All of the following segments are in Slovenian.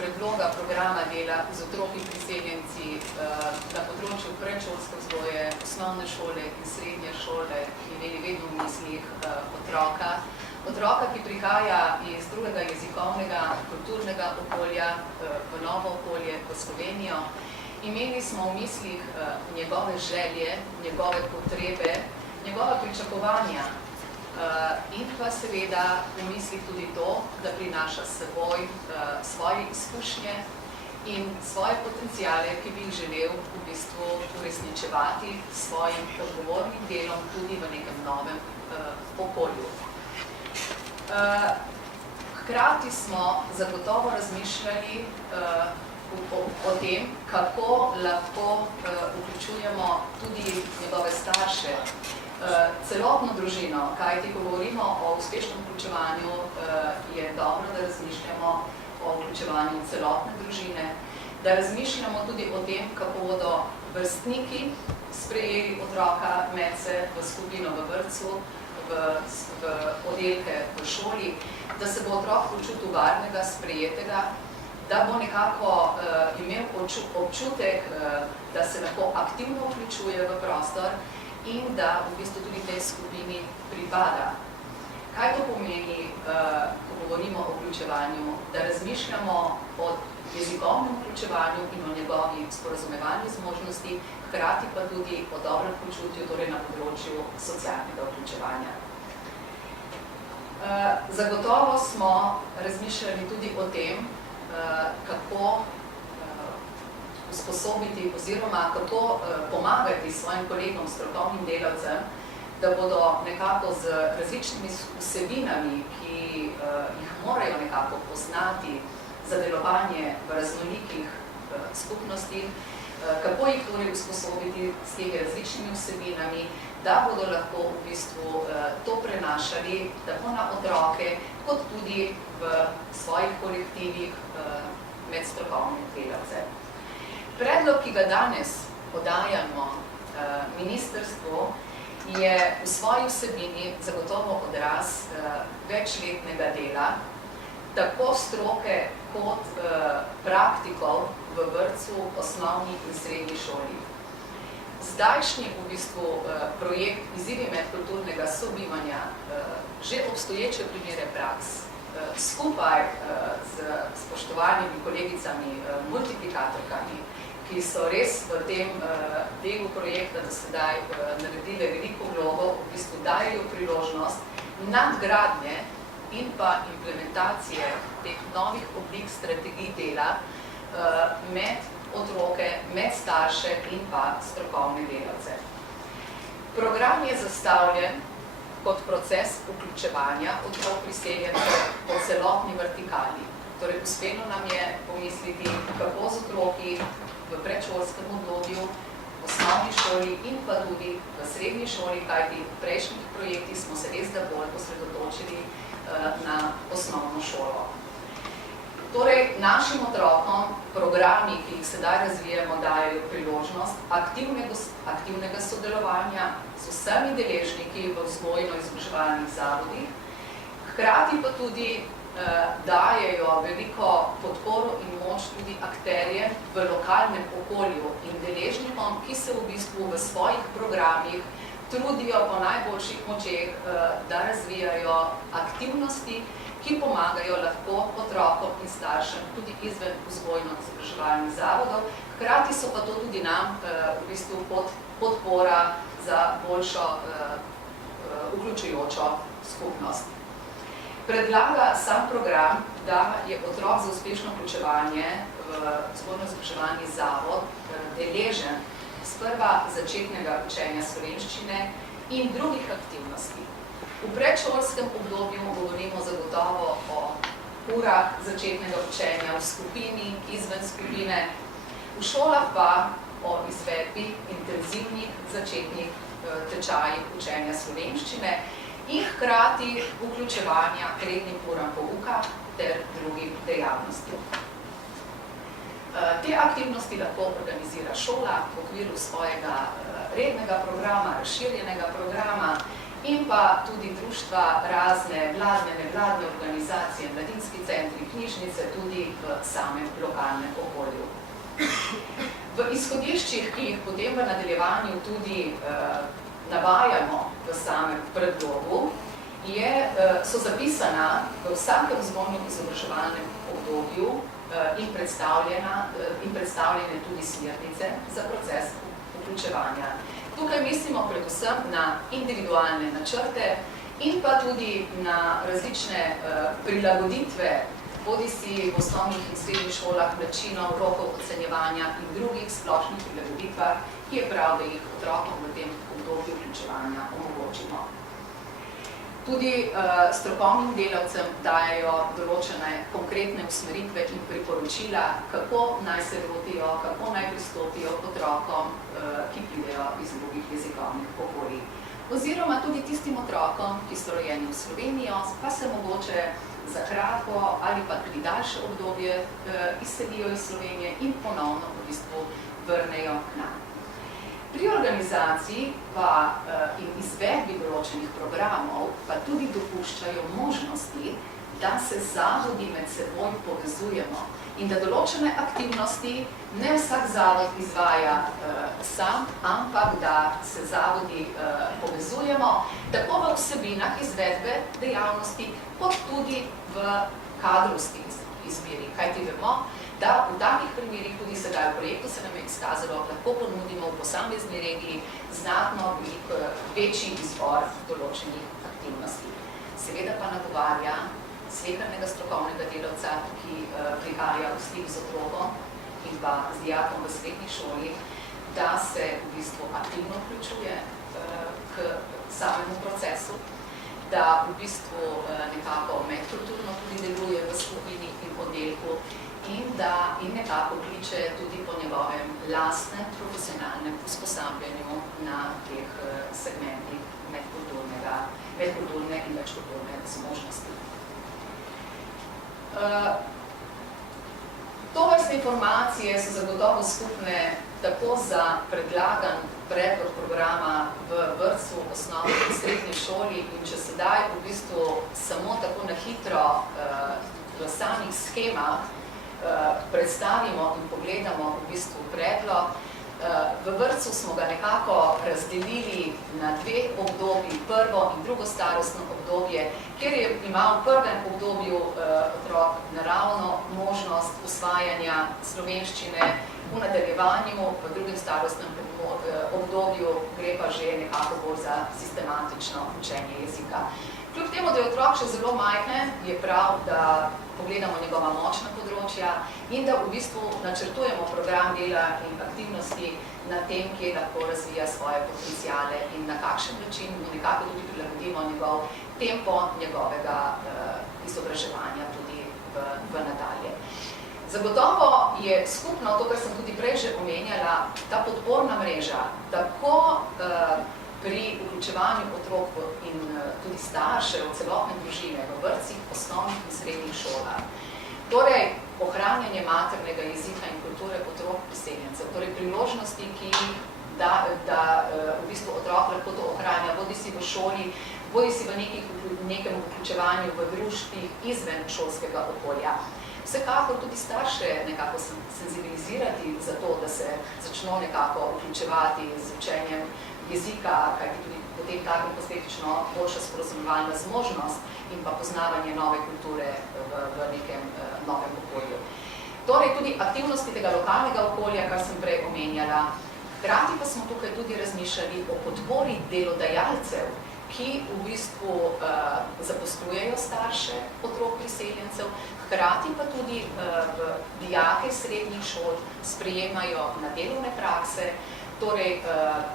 predloga programa dela z otroki priseljenci na področju predšolske vzgoje, osnovne šole in srednje šole imeli vedno v mislih otroka. Otroka, ki prihaja iz drugega jezikovnega, kulturnega okolja v novo okolje, v Slovenijo. Imeli smo v mislih njegove želje, njegove potrebe, njegova pričakovanja in pa seveda v mislih tudi to, da prinaša s seboj svoje izkušnje in svoje potenciale, ki bi jih želel v bistvu uresničevati s svojim odgovornim delom tudi v nekem novem okolju. Hkrati smo zagotovo razmišljali o tem, kako lahko vključujemo tudi njegove starše, celotno družino, kajti ko govorimo o uspešnem vključevanju, je dobro, da razmišljamo o vključevanju celotne družine, da razmišljamo tudi o tem, kako bodo vrstniki sprejeli otroka medse v skupino v vrtcu, v oddelke v šoli, da se bo otrok počutil varnega, sprejetega, da bo nekako imel občutek, da se lahko aktivno vključuje v prostor in da v bistvu tudi tej skupini pripada. Kaj to pomeni, ko govorimo o vključevanju? Da razmišljamo o jezikovnem vključevanju in o njegovi sporazumevanju zmožnosti, hkrati pa tudi o dobrem počutju, torej na področju socialnega vključevanja. Zagotovo smo razmišljali tudi o tem, kako usposobiti oziroma kako pomagati svojim kolegom, strokovnim delavcem, da bodo nekako z različnimi vsebinami, ki jih morajo nekako poznati za delovanje v raznolikih skupnostih, kako jih torej usposobiti s temi različnimi vsebinami, da bodo lahko v bistvu to prenašali tako na otroke, kot tudi v svojih kolektivih med strokovnim delavcem. Predlog, ki ga danes podajamo ministrstvu, je v svoji vsebini zagotovo odraz večletnega dela, tako stroke kot praktikov v vrtcu, osnovni in srednji šoli. Zdajšnji v bistvu projekt Izzivi medkulturnega sobivanja, že obstoječe primere praks, skupaj z spoštovanimi kolegicami, multiplikatorkami, ki so res v tem delu projekta do sedaj naredile veliko vlogo, v bistvu dajejo priložnost nadgradnje in pa implementacije teh novih oblik strategij dela med otroke, med starše in pa strokovne delavce. Program je zastavljen kot proces vključevanja otrok priseljencev po celotni vertikali. Torej, uspelo nam je pomisliti, kako z otroki v predšolskem obdobju, v osnovni šoli in pa tudi v srednji šoli, kajti v prejšnjih projektih smo se res da bolj osredotočili na osnovno šolo. Torej, našim otrokom programi, ki jih sedaj razvijamo, dajejo priložnost aktivnega sodelovanja z vsemi deležniki v vzgojno-izobraževalnih zavodih, hkrati pa tudi dajejo veliko podporo in moč tudi akterjem v lokalnem okolju in deležnikom, ki se v bistvu v svojih programih trudijo po najboljših močeh, da razvijajo aktivnosti, ki pomagajo lahko otrokom in staršem tudi izven vzgojno-izobraževalnih zavodov. Hkrati so pa to tudi nam v bistvu podpora za boljšo vključujočo skupnost. Predlaga sam program, da je otrok za uspešno vključevanje v vzgojno-izobraževalni zavod deležen sprva začetnega učenja slovenščine in drugih aktivnosti. V predšolskem obdobju govorimo zagotovo o urah začetnega učenja v skupini, izven skupine, v šolah pa o izvedbi intenzivnih začetnih tečajih učenja slovenščine in hkrati vključevanja k rednim uram pouka ter drugim dejavnostim. Te aktivnosti lahko organizira šola v okviru svojega rednega programa, razširjenega programa in pa tudi društva, razne vladne, nevladne organizacije, mladinski centri, knjižnice, tudi v samem lokalnem okolju. V izhodiščih, ki jih potem v nadaljevanju tudi navajamo v samem predlogu, so zapisana v vsakem vzgojnem izobraževalnem obdobju in predstavljene tudi smernice za proces vključevanja. Tukaj mislimo predvsem na individualne načrte in pa tudi na različne prilagoditve, bodisi v osnovnih in srednjih šolah, načinov, rokov ocenjevanja in drugih splošnih prilagoditvah, ki je prav, da jih otrokom v tem obdobju vključevanja omogočimo. Tudi strokovnim delavcem dajejo določene konkretne usmeritve in priporočila, kako naj se lotijo, kako naj pristopijo k otrokom, ki pridejo iz drugih jezikovnih okolij. Oziroma tudi tistim otrokom, ki so rojeni v Slovenijo, pa se mogoče za kratko ali pa tudi daljše obdobje izselijo iz Slovenije in ponovno v bistvu vrnejo k nam. Pri organizaciji pa in izvedbi določenih programov pa tudi dopuščajo možnosti, da se zavodi med seboj povezujemo in da določene aktivnosti ne vsak zavod izvaja sam, ampak da se zavodi povezujemo tako v vsebinah izvedbe dejavnosti, kot tudi v kadrovski izbiri. Kajti vemo, da v takih primerih tudi sedaj v projektu se nam je izkazalo, lahko ponudimo v posamezni regiji znatno večji izbor določenih aktivnosti. Seveda pa nagovarja slehernega strokovnega delavca, ki prihaja v stik z otrokom in pa z dijakom v srednji šoli, da se v bistvu aktivno vključuje k samemu procesu, da v bistvu nekako medkulturno tudi deluje v skupini in oddelku in da nekako kliče tudi po njegovem lastnem profesionalnem usposabljanju na teh segmentih medkulturne in večkulturne zmožnosti. Tovrstne informacije so zagotovo skupne tako za predlagan predlog programa v vrtcu, osnovni in srednji šoli in če sedaj v bistvu samo tako na hitro v samih schemah predstavimo in pogledamo v bistvu predlog. V vrtcu smo ga nekako razdelili na dve obdobji, prvo in drugo starostno obdobje, kjer je imel v prvem obdobju otrok naravno možnost usvajanja slovenščine, v nadaljevanju, v drugem starostnem obdobju gre pa že nekako bolj za sistematično učenje jezika. Kljub temu, da je otrok še zelo majhen, je prav, da pogledamo njegova močna področja in da v bistvu načrtujemo program dela in aktivnosti na tem, kje lahko razvija svoje potenciale in na kakšen način mu nekako tudi prilagodimo njegov tempo njegovega izobraževanja tudi v nadalje. Zagotovo je skupno to, kar sem tudi prej že omenjala, ta podporna mreža, tako pri vključevanju otrok in tudi staršev, celotne družine v vrtcih, osnovnih in srednjih šolah. Torej, ohranjanje maternega jezika in kulture otrok priseljencev, torej priložnosti, ki da v bistvu otrok lahko to ohranja, bodisi v šoli, bodisi v nekem vključevanju v društvih izven šolskega okolja. Vsekakor tudi starše nekako senzibilizirati za to, da se začno nekako vključevati z učenjem jezika, kajti tudi potem tako posledično boljša sporozumevalna zmožnost in pa poznavanje nove kulture v nekem novem okolju. Torej tudi aktivnosti tega lokalnega okolja, kar sem prej omenjala. Hkrati pa smo tukaj tudi razmišljali o podpori delodajalcev, ki v bistvu zaposlujejo starše otrok priseljencev, hkrati pa tudi dijake srednjih šol sprejemajo na delovne prakse. Torej,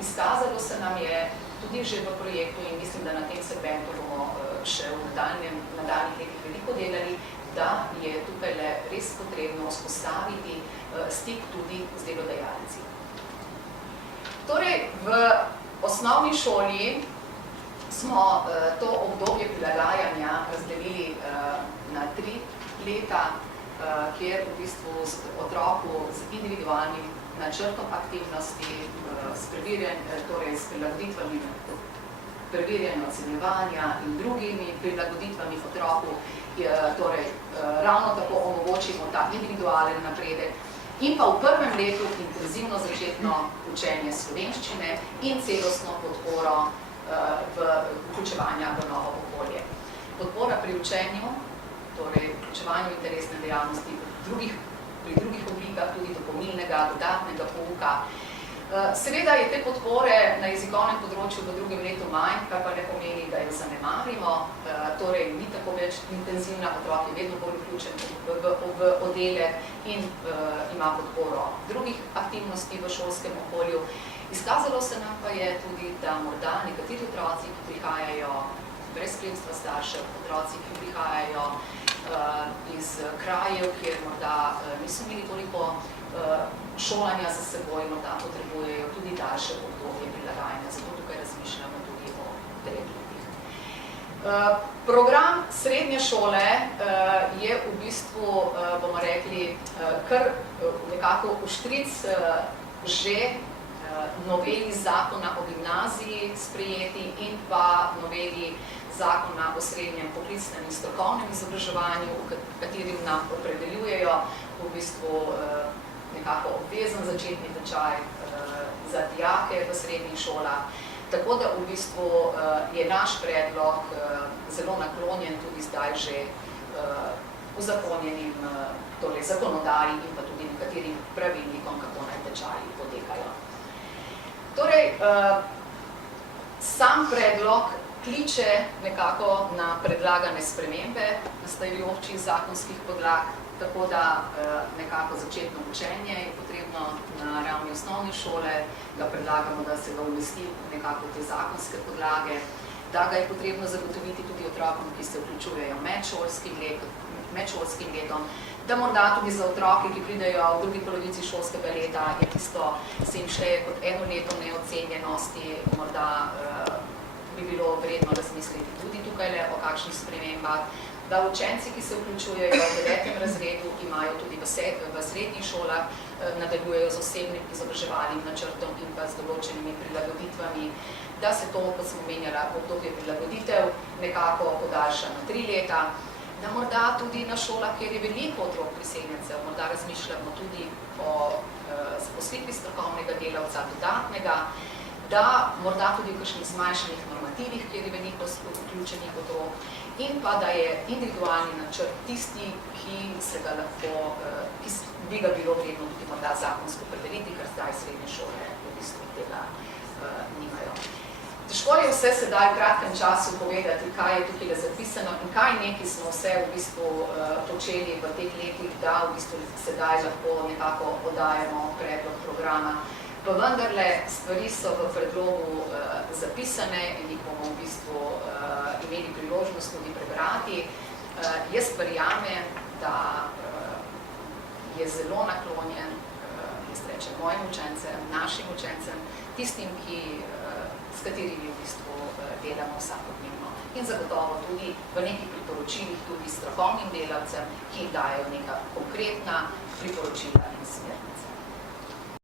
izkazalo se nam je tudi že v projektu in mislim, da na tem segmentu bomo še v nadaljnih letih veliko delali, da je tukaj le res potrebno vzpostaviti stik tudi z delodajalci. Torej, v osnovni šoli smo to obdobje prilagajanja razdelili na 3 leta, kjer v bistvu otroku z individualnim načrtom aktivnosti, s prilagoditvami preverjanja, ocenjevanja in drugimi prilagoditvami otroku, torej ravno tako omogočimo ta individualen napredek in pa v prvem letu intenzivno začetno učenje slovenščine in celostno podporo vključevanja v novo okolje. Podpora pri učenju, torej vključevanju interesne dejavnosti pri drugih oblikah, tudi dopolnilnega, dodatnega pouka. Seveda je te podpore na jezikovnem področju v drugem letu manj, kar pa ne pomeni, da jo zanemarimo, torej ni tako več intenzivna, otrok je vedno bolj vključen v oddelek in ima podporo drugih aktivnosti v šolskem okolju. Izkazalo se nam pa je tudi, da morda nekateri otroci, ki prihajajo brez spremstva staršev, otroci, ki prihajajo iz krajev, kjer morda niso imeli toliko šolanja za seboj, morda potrebujejo tudi daljše obdobje prilagajanja, zato tukaj razmišljamo tudi o 3 letih. Program srednje šole je v bistvu, bomo rekli, kar nekako vštric že noveli zakona o gimnaziji sprejeti in pa noveli zakona o srednjem poklicnem in strokovnem izobraževanju, v katerim nam opredeljujejo v bistvu nekako obvezen začetni tečaj za dijake v srednjih šolah. Tako da v bistvu je naš predlog zelo naklonjen tudi zdaj že uzakonjenim zakonodaji in pa tudi nekaterim pravilnikom, kako naj tečaji potekajo. Torej, sam predlog kliče nekako na predlagane spremembe nastajajočih zakonskih podlag, tako da nekako začetno učenje je potrebno na ravni osnovne šole, da predlagamo, da se ga umesti nekako te zakonske podlage, da ga je potrebno zagotoviti tudi otrokom, ki se vključujejo medšolskim letom, da morda tudi za otroke, ki pridejo v drugi polovici šolskega leta, je tisto, se jim šteje kot 1 leto neocenjenosti, morda bi bilo vredno razmisliti tudi tukaj o kakšnih spremembah, da učenci, ki se vključujejo v 9. razredu, imajo tudi v srednjih šolah, nadaljujejo z osebnim izobraževalnim načrtom in pa z določenimi prilagoditvami, da se to, kot smo omenjala, obdobje prilagoditev nekako podaljša na 3 leta, da morda tudi na šolah, kjer je veliko otrok priseljencev, morda razmišljamo tudi o zaposlitvi strokovnega delavca dodatnega, da morda tudi v kakšnih zmanjšanih normativih, kjer je veliko vključenih otrok, in pa da je individualni načrt tisti, ki bi ga bilo vredno tudi morda zakonsko opredeliti, ker zdaj srednje šole v bistvu tega nimajo. Težko je vse sedaj v kratkem času povedati, kaj je tukaj zapisano in kaj neki smo vse v bistvu počeli v teh letih, da v bistvu sedaj lahko nekako podajamo predlog programa. Pa vendarle stvari so v predlogu zapisane in jih bomo v bistvu imeli priložnost tudi prebrati. Jaz verjamem, da je zelo naklonjen, jaz rečem, mojim učencem, našim učencem, tistim, s katerimi v bistvu delamo vsakodnevno. In zagotovo tudi v nekih priporočilih tudi strokovnim delavcem, ki jih dajo neka konkretna priporočila in smernice.